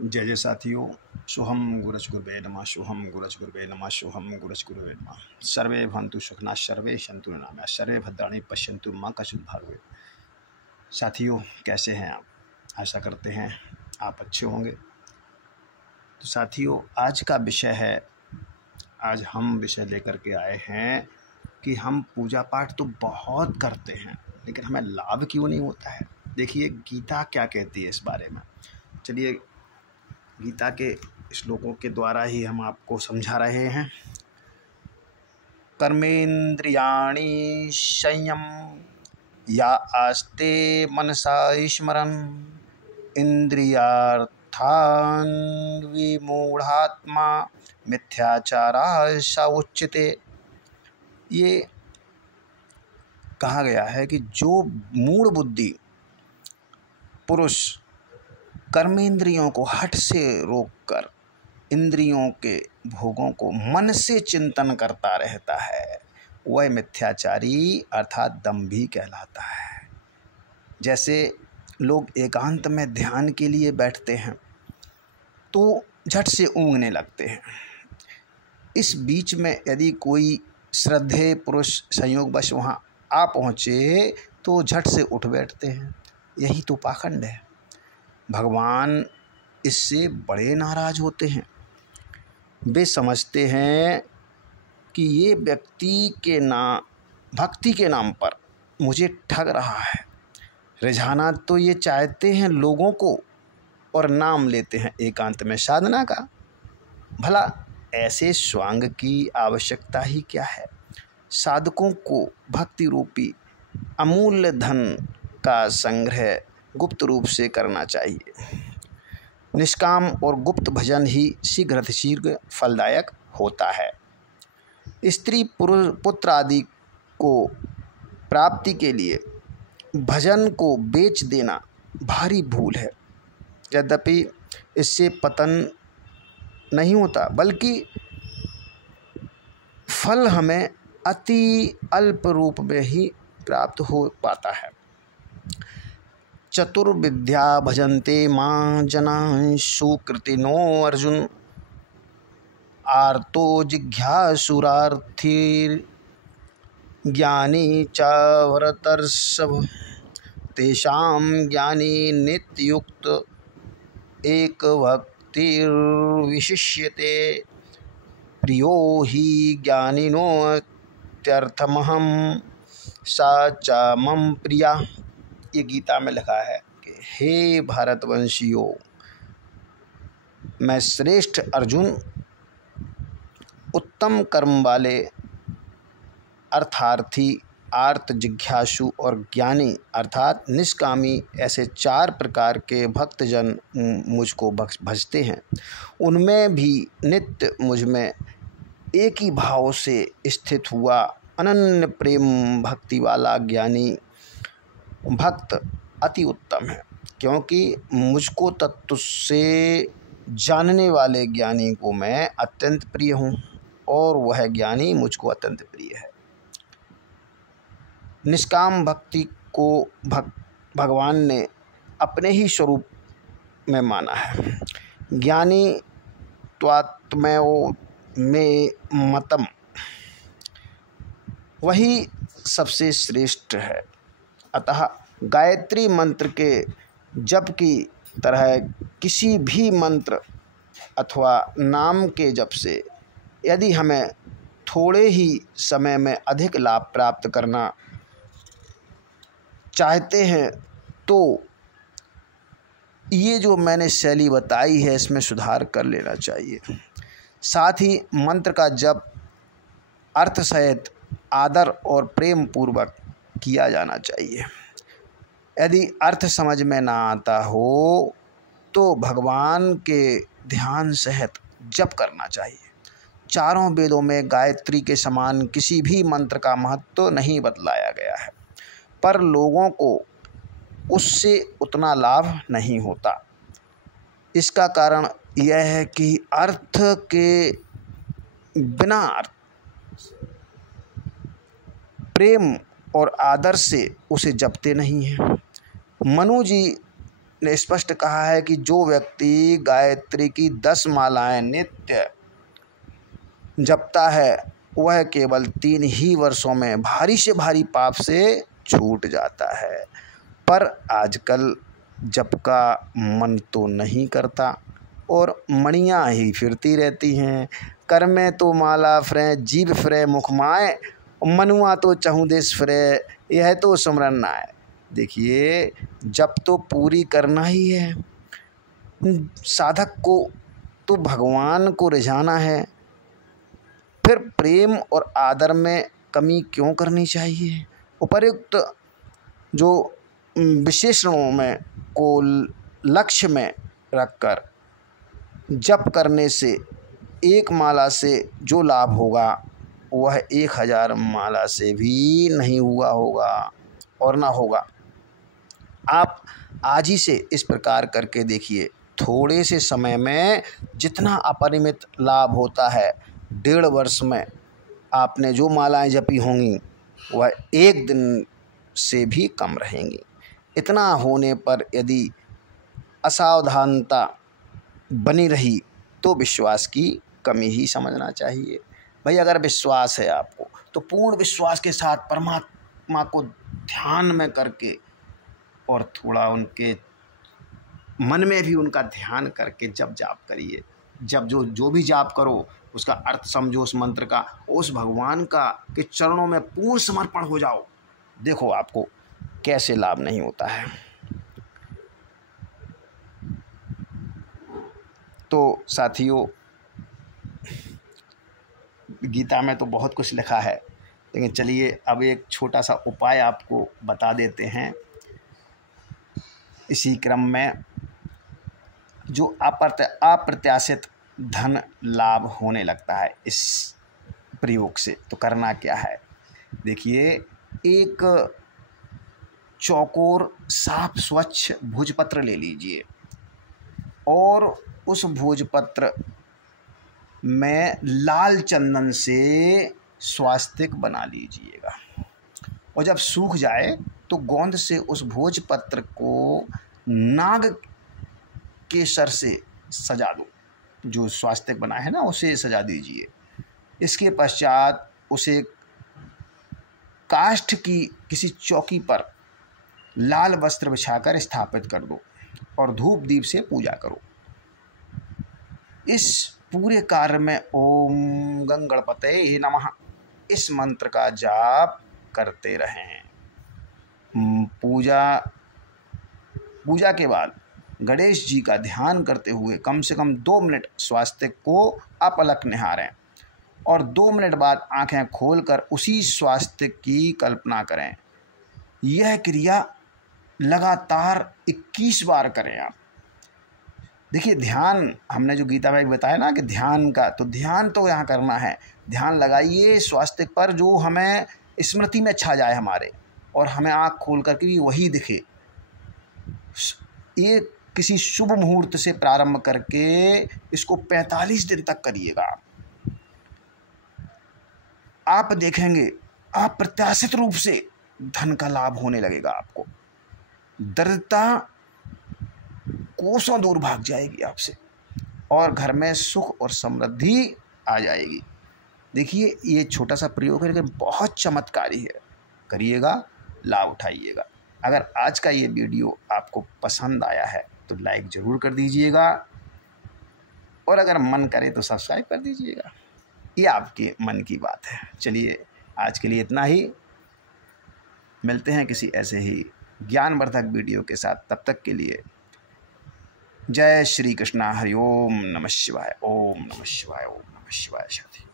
जय जय साथियों। सोहम गुरज गुरुवे नमः, सोहम गुरज गुरुवे नमः, सोहम गुरज गुरुवे नमः। सर्वे भवन्तु सुखिनः, सर्वे सन्तु निरामयाः, सर्वे भद्राणि पश्यन्तु मा कश्चित् दुःखं भवेत्। साथियों, कैसे हैं आप? आशा करते हैं आप अच्छे होंगे। तो साथियों, आज का विषय है, आज हम विषय लेकर के आए हैं कि हम पूजा पाठ तो बहुत करते हैं, लेकिन हमें लाभ क्यों नहीं होता है। देखिए गीता क्या कहती है इस बारे में। चलिए गीता के श्लोकों के द्वारा ही हम आपको समझा रहे हैं। कर्मेन्द्रियाणि संयम या आस्ते मनसा स्मरन् इंद्रियार्थान् विमूढ़ात्मा मिथ्याचारः स उच्यते। ये कहा गया है कि जो मूढ़ बुद्धि पुरुष कर्मेंद्रियों को हठ से रोककर इंद्रियों के भोगों को मन से चिंतन करता रहता है, वह मिथ्याचारी अर्थात दंभी कहलाता है। जैसे लोग एकांत में ध्यान के लिए बैठते हैं तो झट से ऊँघने लगते हैं। इस बीच में यदि कोई श्रद्धेय पुरुष संयोगवश वहाँ आ पहुँचे तो झट से उठ बैठते हैं। यही तो पाखंड है। भगवान इससे बड़े नाराज होते हैं। वे समझते हैं कि ये व्यक्ति के भक्ति के नाम पर मुझे ठग रहा है। रिझाना तो ये चाहते हैं लोगों को और नाम लेते हैं एकांत में साधना का। भला ऐसे स्वांग की आवश्यकता ही क्या है। साधकों को भक्ति रूपी अमूल्य धन का संग्रह गुप्त रूप से करना चाहिए। निष्काम और गुप्त भजन ही शीघ्र फलदायक होता है। स्त्री पुत्र आदि को प्राप्ति के लिए भजन को बेच देना भारी भूल है। यद्यपि इससे पतन नहीं होता, बल्कि फल हमें अति अल्प रूप में ही प्राप्त हो पाता है। चतुर्विद्या भजन्ते मां जनाः सुकृतिनो अर्जुन आर्तो जिज्ञासुरार्थी ज्ञानी च भरतर्षभ तेषां ज्ञानी नित्ययुक्त एक भक्तिर्विशिष्यते प्रियो हि ज्ञानिनोत्यर्थमहं सा च मम प्रिया। ये गीता में लिखा है कि हे भारतवंशियों, मैं श्रेष्ठ अर्जुन उत्तम कर्म वाले अर्थार्थी आर्त जिज्ञासु और ज्ञानी अर्थात निष्कामी ऐसे चार प्रकार के भक्तजन मुझको भजते हैं। उनमें भी नित्य मुझ में एक ही भाव से स्थित हुआ अनन्य प्रेम भक्ति वाला ज्ञानी भक्त अति उत्तम है, क्योंकि मुझको तत्व से जानने वाले ज्ञानी को मैं अत्यंत प्रिय हूँ और वह ज्ञानी मुझको अत्यंत प्रिय है। निष्काम भक्ति को भगवान ने अपने ही स्वरूप में माना है। ज्ञानी त्वात्मयो में मतम, वही सबसे श्रेष्ठ है। अतः गायत्री मंत्र के जप की तरह किसी भी मंत्र अथवा नाम के जप से यदि हमें थोड़े ही समय में अधिक लाभ प्राप्त करना चाहते हैं तो ये जो मैंने शैली बताई है इसमें सुधार कर लेना चाहिए। साथ ही मंत्र का जप अर्थ सहित आदर और प्रेम पूर्वक किया जाना चाहिए। यदि अर्थ समझ में ना आता हो तो भगवान के ध्यान सहित जप करना चाहिए। चारों वेदों में गायत्री के समान किसी भी मंत्र का महत्व नहीं बतलाया गया है, पर लोगों को उससे उतना लाभ नहीं होता। इसका कारण यह है कि अर्थ के बिना प्रेम और आदर से उसे जपते नहीं हैं। मनु जी ने स्पष्ट कहा है कि जो व्यक्ति गायत्री की 10 मालाएं नित्य जपता है वह केवल 3 ही वर्षों में भारी से भारी पाप से छूट जाता है। पर आजकल जप का मन तो नहीं करता और मणियाँ ही फिरती रहती हैं। कर में तो माला फ्रे जीभ फ्रे मुख माए, मनुआ तो चहु देश फ्रे यह तो सुमरन ना है। देखिए, जप तो पूरी करना ही है। साधक को तो भगवान को रिझाना है, फिर प्रेम और आदर में कमी क्यों करनी चाहिए। उपर्युक्त जो विशेषणों में को लक्ष्य में रखकर जप करने से एक माला से जो लाभ होगा वह 1000 माला से भी नहीं हुआ होगा और ना होगा। आप आज ही से इस प्रकार करके देखिए, थोड़े से समय में जितना अपरिमित लाभ होता है, 1.5 वर्ष में आपने जो मालाएं जपी होंगी वह 1 दिन से भी कम रहेंगी। इतना होने पर यदि असावधानता बनी रही तो विश्वास की कमी ही समझना चाहिए। भाई, अगर विश्वास है आपको तो पूर्ण विश्वास के साथ परमात्मा को ध्यान में करके और थोड़ा उनके मन में भी उनका ध्यान करके जब जाप करिए। जब जो भी जाप करो उसका अर्थ समझो, उस मंत्र का, उस भगवान का के चरणों में पूर्ण समर्पण हो जाओ। देखो आपको कैसे लाभ नहीं होता है। तो साथियों, गीता में तो बहुत कुछ लिखा है, लेकिन चलिए अब एक छोटा सा उपाय आपको बता देते हैं। इसी क्रम में जो अप्रत्याशित धन लाभ होने लगता है इस प्रयोग से, तो करना क्या है। देखिए, एक चौकोर साफ स्वच्छ भोजपत्र ले लीजिए और उस भोजपत्र में लाल चंदन से स्वास्तिक बना लीजिएगा और जब सूख जाए तो गोंद से उस भोजपत्र को नाग के सर से सजा दो। जो स्वास्तिक बना है ना, उसे सजा दीजिए। इसके पश्चात उसे काष्ठ की किसी चौकी पर लाल वस्त्र बिछाकर स्थापित कर दो और धूप दीप से पूजा करो। इस पूरे कार्य में ओम गं गणपतये नमः इस मंत्र का जाप करते रहें। पूजा के बाद गणेश जी का ध्यान करते हुए कम से कम 2 मिनट स्वास्तिक को अपलक निहारें और 2 मिनट बाद आंखें खोलकर उसी स्वास्तिक की कल्पना करें। यह क्रिया लगातार 21 बार करें आप। देखिए, ध्यान हमने जो गीता में बताया ना कि ध्यान का, तो ध्यान तो यहाँ करना है। ध्यान लगाइए स्वास्तिक पर जो हमें स्मृति में छा जाए हमारे, और हमें आँख खोल करके भी वही दिखे। ये किसी शुभ मुहूर्त से प्रारंभ करके इसको 45 दिन तक करिएगा। आप देखेंगे अप्रत्याशित रूप से धन का लाभ होने लगेगा आपको। दरिद्रता कोसों दूर भाग जाएगी आपसे और घर में सुख और समृद्धि आ जाएगी। देखिए, ये छोटा सा प्रयोग है लेकिन बहुत चमत्कारी है। करिएगा, लाभ उठाइएगा। अगर आज का ये वीडियो आपको पसंद आया है तो लाइक ज़रूर कर दीजिएगा और अगर मन करे तो सब्सक्राइब कर दीजिएगा। ये आपके मन की बात है। चलिए, आज के लिए इतना ही। मिलते हैं किसी ऐसे ही ज्ञानवर्धक वीडियो के साथ। तब तक के लिए जय श्री कृष्णा। हरि ओम नमः शिवाय। ओम नमः शिवाय। ओम नमः शिवाय। साथी।